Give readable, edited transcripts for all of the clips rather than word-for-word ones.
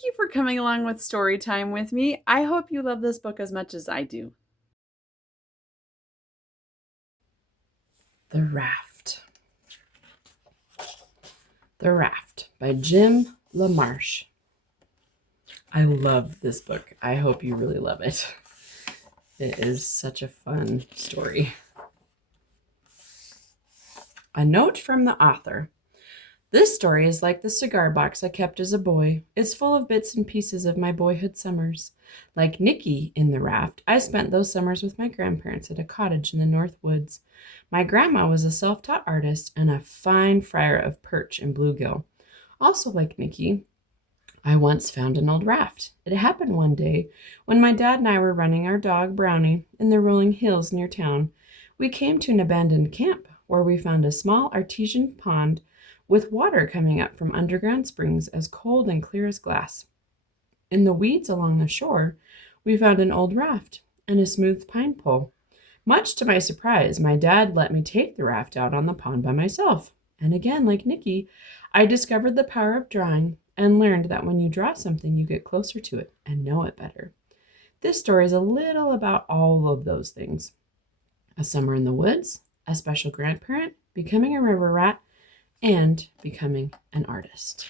Thank you for coming along with story time with me. I hope you love this book as much as I do. The Raft. The Raft by Jim LaMarche. I love this book. I hope you really love it. It is such a fun story. A note from the author. This story is like the cigar box I kept as a boy. It's full of bits and pieces of my boyhood summers. Like Nicky in the Raft, I spent those summers with my grandparents at a cottage in the North Woods. My grandma was a self-taught artist and a fine fryer of perch and bluegill. Also like Nicky, I once found an old raft. It happened one day when my dad and I were running our dog Brownie in the rolling hills near town. We came to an abandoned camp where we found a small artesian pond with water coming up from underground springs as cold and clear as glass. In the weeds along the shore, we found an old raft and a smooth pine pole. Much to my surprise, my dad let me take the raft out on the pond by myself. And again, like Nicky, I discovered the power of drawing and learned that when you draw something, you get closer to it and know it better. This story is a little about all of those things. A summer in the woods, a special grandparent, becoming a river rat, and becoming an artist.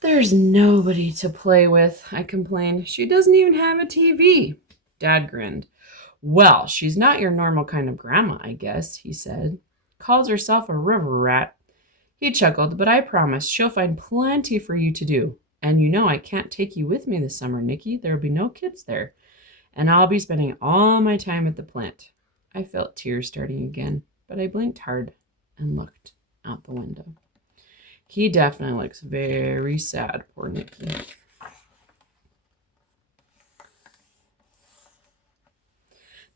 There's nobody to play with, I complained. She doesn't even have a TV. Dad grinned. Well, she's not your normal kind of grandma, I guess, he said. Calls herself a river rat. He chuckled, but I promise she'll find plenty for you to do. And you know I can't take you with me this summer, Nicky. There'll be no kids there. And I'll be spending all my time at the plant. I felt tears starting again, but I blinked hard and looked out the window. He definitely looks very sad, poor Nicky.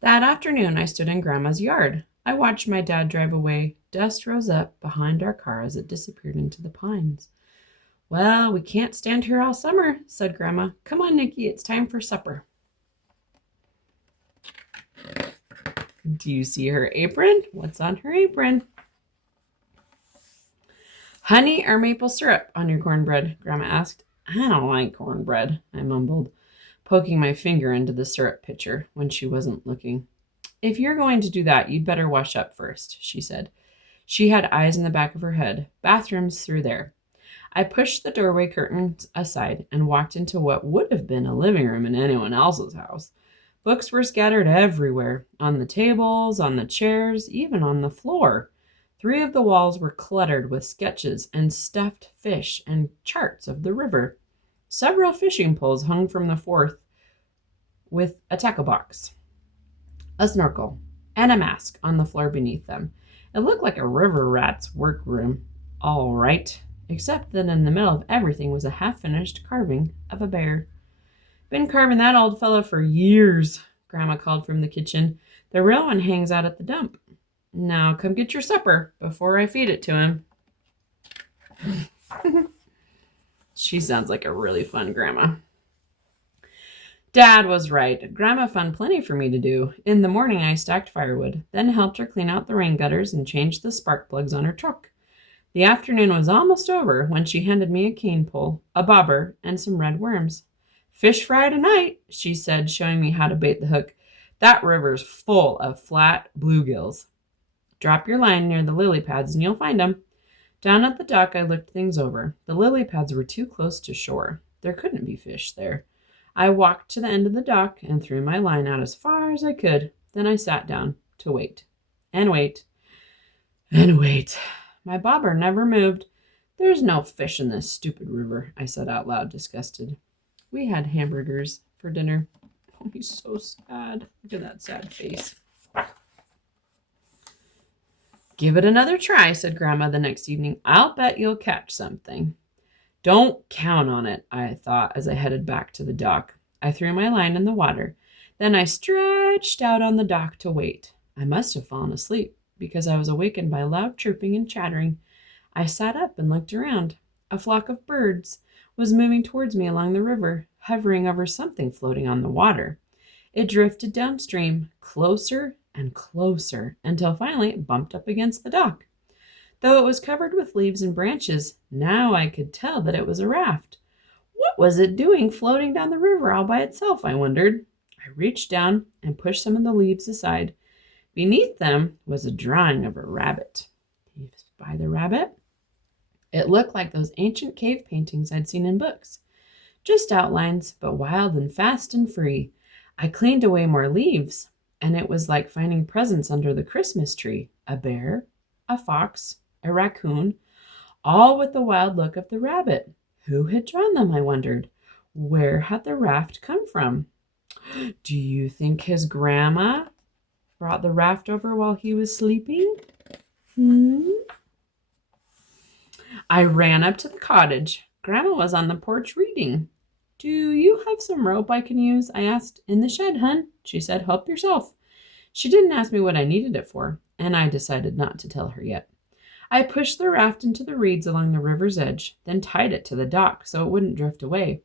That afternoon, I stood in Grandma's yard. I watched my dad drive away. Dust rose up behind our car as it disappeared into the pines. Well, we can't stand here all summer, said Grandma. Come on, Nicky, it's time for supper. Do you see her apron? What's on her apron? Honey or maple syrup on your cornbread? Grandma asked. I don't like cornbread, I mumbled, poking my finger into the syrup pitcher when she wasn't looking. If you're going to do that, you'd better wash up first, she said. She had eyes in the back of her head. Bathrooms through there. I pushed the doorway curtains aside and walked into what would have been a living room in anyone else's house. Books were scattered everywhere, on the tables, on the chairs, even on the floor. 3 of the walls were cluttered with sketches and stuffed fish and charts of the river. Several fishing poles hung from the 4th with a tackle box, a snorkel, and a mask on the floor beneath them. It looked like a river rat's workroom, all right, except that in the middle of everything was a half-finished carving of a bear. Been carving that old fellow for years, Grandma called from the kitchen. The real one hangs out at the dump. Now come get your supper before I feed it to him. She sounds like a really fun grandma. Dad was right. Grandma found plenty for me to do. In the morning, I stacked firewood, then helped her clean out the rain gutters and change the spark plugs on her truck. The afternoon was almost over when she handed me a cane pole, a bobber, and some red worms. Fish fry tonight, she said, showing me how to bait the hook. That river's full of flat bluegills. Drop your line near the lily pads and you'll find them. Down at the dock, I looked things over. The lily pads were too close to shore. There couldn't be fish there. I walked to the end of the dock and threw my line out as far as I could. Then I sat down to wait. And wait. And wait. My bobber never moved. There's no fish in this stupid river, I said out loud, disgusted. We had hamburgers for dinner. Oh, he's so sad. Look at that sad face. Give it another try, said Grandma the next evening. I'll bet you'll catch something. Don't count on it, I thought as I headed back to the dock. I threw my line in the water. Then I stretched out on the dock to wait. I must have fallen asleep because I was awakened by loud chirping and chattering. I sat up and looked around. A flock of birds was moving towards me along the river, hovering over something floating on the water. It drifted downstream, closer and closer, until finally it bumped up against the dock. Though it was covered with leaves and branches, now I could tell that it was a raft. What was it doing floating down the river all by itself, I wondered. I reached down and pushed some of the leaves aside. Beneath them was a drawing of a rabbit. Can you spy the rabbit? It looked like those ancient cave paintings I'd seen in books. Just outlines, but wild and fast and free. I cleaned away more leaves, and it was like finding presents under the Christmas tree. A bear, a fox, a raccoon, all with the wild look of the rabbit. Who had drawn them, I wondered? Where had the raft come from? Do you think his grandma brought the raft over while he was sleeping? I ran up to the cottage. Grandma was on the porch reading. Do you have some rope I can use? I asked. In the shed, hun. She said, help yourself. She didn't ask me what I needed it for, and I decided not to tell her yet. I pushed the raft into the reeds along the river's edge, then tied it to the dock so it wouldn't drift away.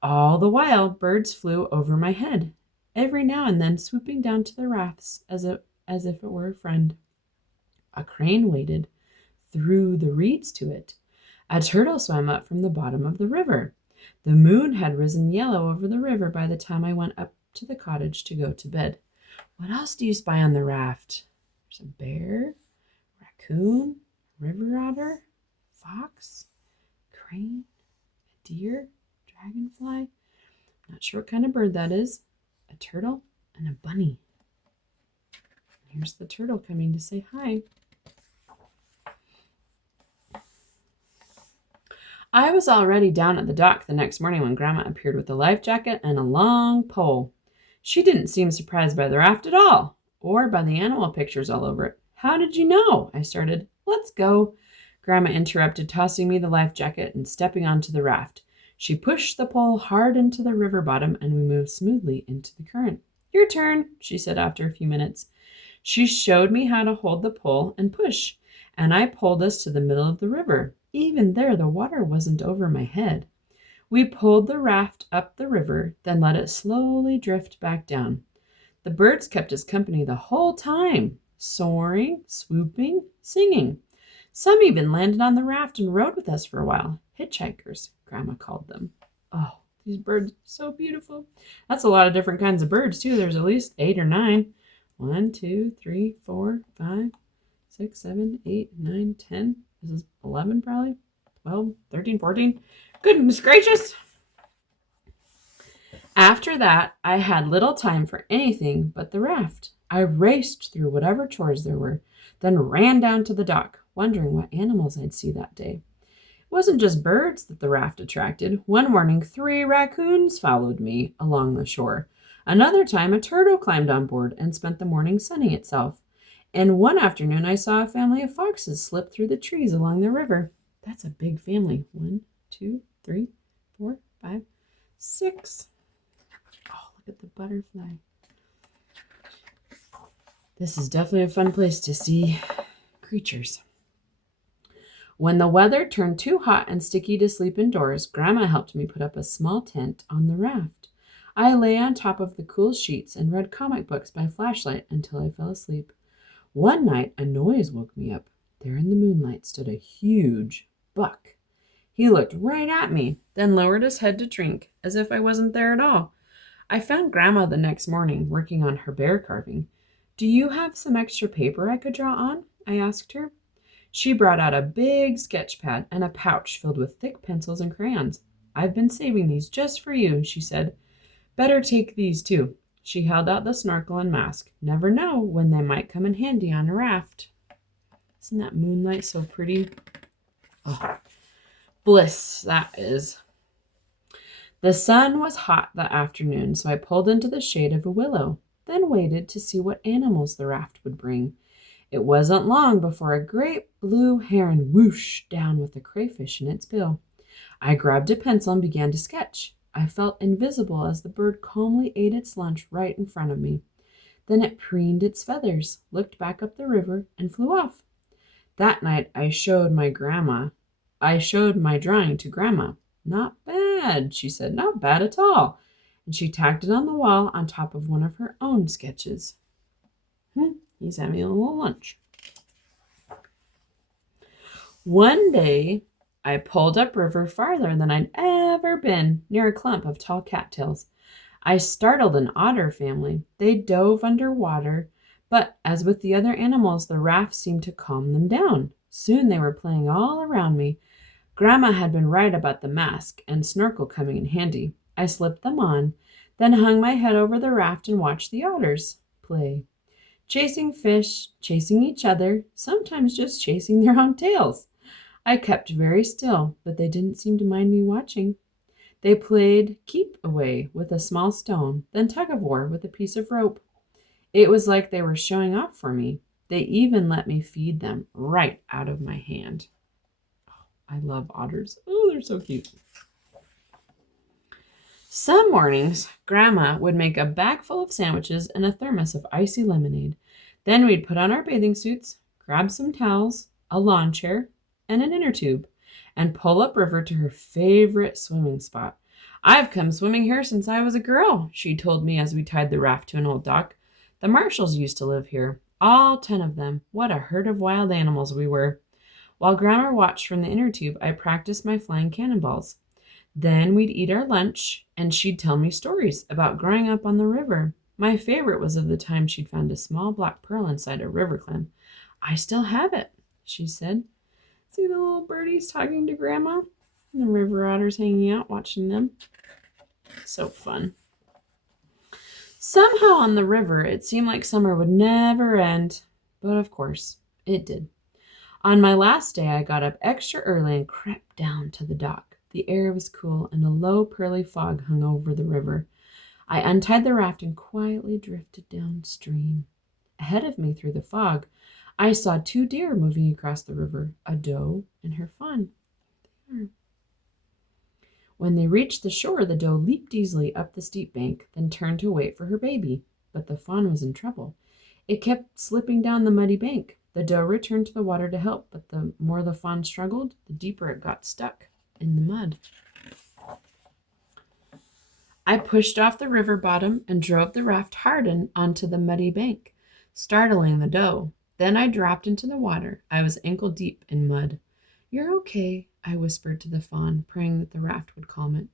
All the while, birds flew over my head, every now and then swooping down to the rafts as if it were a friend. A crane waded through the reeds to it. A turtle swam up from the bottom of the river. The moon had risen yellow over the river by the time I went up to the cottage to go to bed. What else do you spy on the raft? There's a bear, raccoon, river otter, fox, crane, a deer, dragonfly. Not sure what kind of bird that is. A turtle and a bunny. Here's the turtle coming to say hi. I was already down at the dock the next morning when Grandma appeared with a life jacket and a long pole. She didn't seem surprised by the raft at all, or by the animal pictures all over it. How did you know? I started. Let's go. Grandma interrupted, tossing me the life jacket and stepping onto the raft. She pushed the pole hard into the river bottom, and we moved smoothly into the current. Your turn, she said after a few minutes. She showed me how to hold the pole and push, and I pulled us to the middle of the river. Even there, the water wasn't over my head. We pulled the raft up the river, then let it slowly drift back down. The birds kept us company the whole time, soaring, swooping, singing. Some even landed on the raft and rode with us for a while. Hitchhikers, Grandma called them. Oh, these birds are so beautiful. That's a lot of different kinds of birds, too. There's at least 8 or 9. 1, 2, 3, 4, 5, 6, 7, 8, 9, 10. This is 11 probably. 12, 13, 14. Goodness gracious. After that, I had little time for anything but the raft. I raced through whatever chores there were, then ran down to the dock, wondering what animals I'd see that day. It wasn't just birds that the raft attracted. One morning, 3 raccoons followed me along the shore. Another time, a turtle climbed on board and spent the morning sunning itself. And one afternoon, I saw a family of foxes slip through the trees along the river. That's a big family. 1, 2, 3, 4, 5, 6. Oh, look at the butterfly. This is definitely a fun place to see creatures. When the weather turned too hot and sticky to sleep indoors, Grandma helped me put up a small tent on the raft. I lay on top of the cool sheets and read comic books by flashlight until I fell asleep. One night, a noise woke me up. There in the moonlight stood a huge buck. He looked right at me, then lowered his head to drink, as if I wasn't there at all. I found Grandma the next morning working on her bear carving. Do you have some extra paper I could draw on? I asked her. She brought out a big sketch pad and a pouch filled with thick pencils and crayons. I've been saving these just for you, she said. Better take these too. She held out the snorkel and mask. Never know when they might come in handy on a raft. Isn't that moonlight so pretty? Oh, bliss, that is. The sun was hot that afternoon, so I pulled into the shade of a willow, then waited to see what animals the raft would bring. It wasn't long before a great blue heron whooshed down with a crayfish in its bill. I grabbed a pencil and began to sketch. I felt invisible as the bird calmly ate its lunch right in front of me. Then it preened its feathers, looked back up the river, and flew off. That night I showed my drawing to Grandma. Not bad, she said, not bad at all. And she tacked it on the wall on top of one of her own sketches. He's having a little lunch. One day, I pulled upriver farther than I'd ever been, near a clump of tall cattails. I startled an otter family. They dove under water, but as with the other animals, the raft seemed to calm them down. Soon they were playing all around me. Grandma had been right about the mask and snorkel coming in handy. I slipped them on, then hung my head over the raft and watched the otters play. Chasing fish, chasing each other, sometimes just chasing their own tails. I kept very still, but they didn't seem to mind me watching. They played keep away with a small stone, then tug of war with a piece of rope. It was like they were showing off for me. They even let me feed them right out of my hand. I love otters. Oh, they're so cute. Some mornings, Grandma would make a bag full of sandwiches and a thermos of icy lemonade. Then we'd put on our bathing suits, grab some towels, a lawn chair, and an inner tube, and pull upriver to her favorite swimming spot. I've come swimming here since I was a girl, she told me as we tied the raft to an old dock. The Marshalls used to live here, all 10 of them. What a herd of wild animals we were. While Grandma watched from the inner tube, I practiced my flying cannonballs. Then we'd eat our lunch, and she'd tell me stories about growing up on the river. My favorite was of the time she'd found a small black pearl inside a river clam. I still have it, she said. See the little birdies talking to Grandma? And the river otters hanging out, watching them. So fun. Somehow on the river, it seemed like summer would never end. But of course, it did. On my last day, I got up extra early and crept down to the dock. The air was cool, and a low, pearly fog hung over the river. I untied the raft and quietly drifted downstream. Ahead of me through the fog, I saw 2 deer moving across the river, a doe and her fawn. When they reached the shore, the doe leaped easily up the steep bank, then turned to wait for her baby. But the fawn was in trouble. It kept slipping down the muddy bank. The doe returned to the water to help, but the more the fawn struggled, the deeper it got stuck in the mud. I pushed off the river bottom and drove the raft hard onto the muddy bank, startling the doe. Then I dropped into the water. I was ankle deep in mud. You're okay, I whispered to the fawn, praying that the raft would calm it.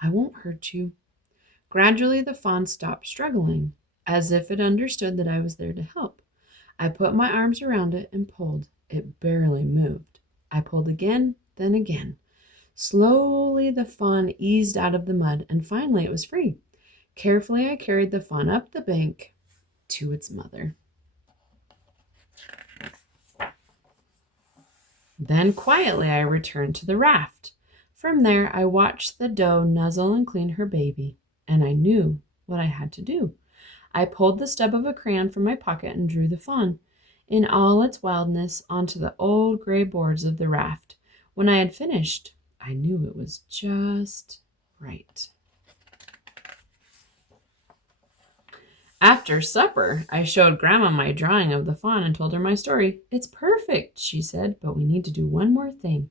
I won't hurt you. Gradually, the fawn stopped struggling, as if it understood that I was there to help. I put my arms around it and pulled. It barely moved. I pulled again, then again. Slowly, the fawn eased out of the mud, and finally it was free. Carefully, I carried the fawn up the bank to its mother. Then quietly I returned to the raft. From there, I watched the doe nuzzle and clean her baby, and I knew what I had to do. I pulled the stub of a crayon from my pocket and drew the fawn, in all its wildness, onto the old gray boards of the raft. When I had finished, I knew it was just right. After supper, I showed Grandma my drawing of the fawn and told her my story. It's perfect, she said, but we need to do one more thing.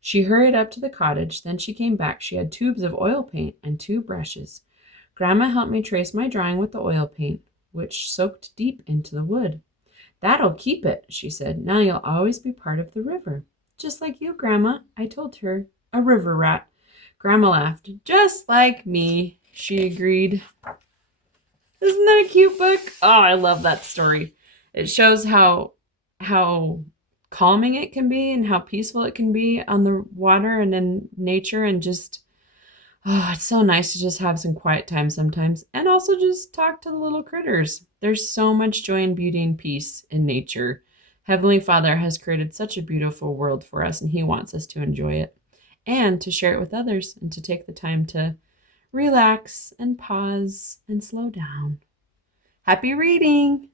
She hurried up to the cottage. Then she came back. She had tubes of oil paint and 2 brushes. Grandma helped me trace my drawing with the oil paint, which soaked deep into the wood. That'll keep it, she said. Now you'll always be part of the river. Just like you, Grandma, I told her. A river rat. Grandma laughed. Just like me, she agreed. Isn't that a cute book? Oh, I love that story. It shows how calming it can be and how peaceful it can be on the water and in nature, and just it's so nice to just have some quiet time sometimes, and also just talk to the little critters. There's so much joy and beauty and peace in nature. Heavenly Father has created such a beautiful world for us, and He wants us to enjoy it and to share it with others, and to take the time to relax and pause and slow down. Happy reading!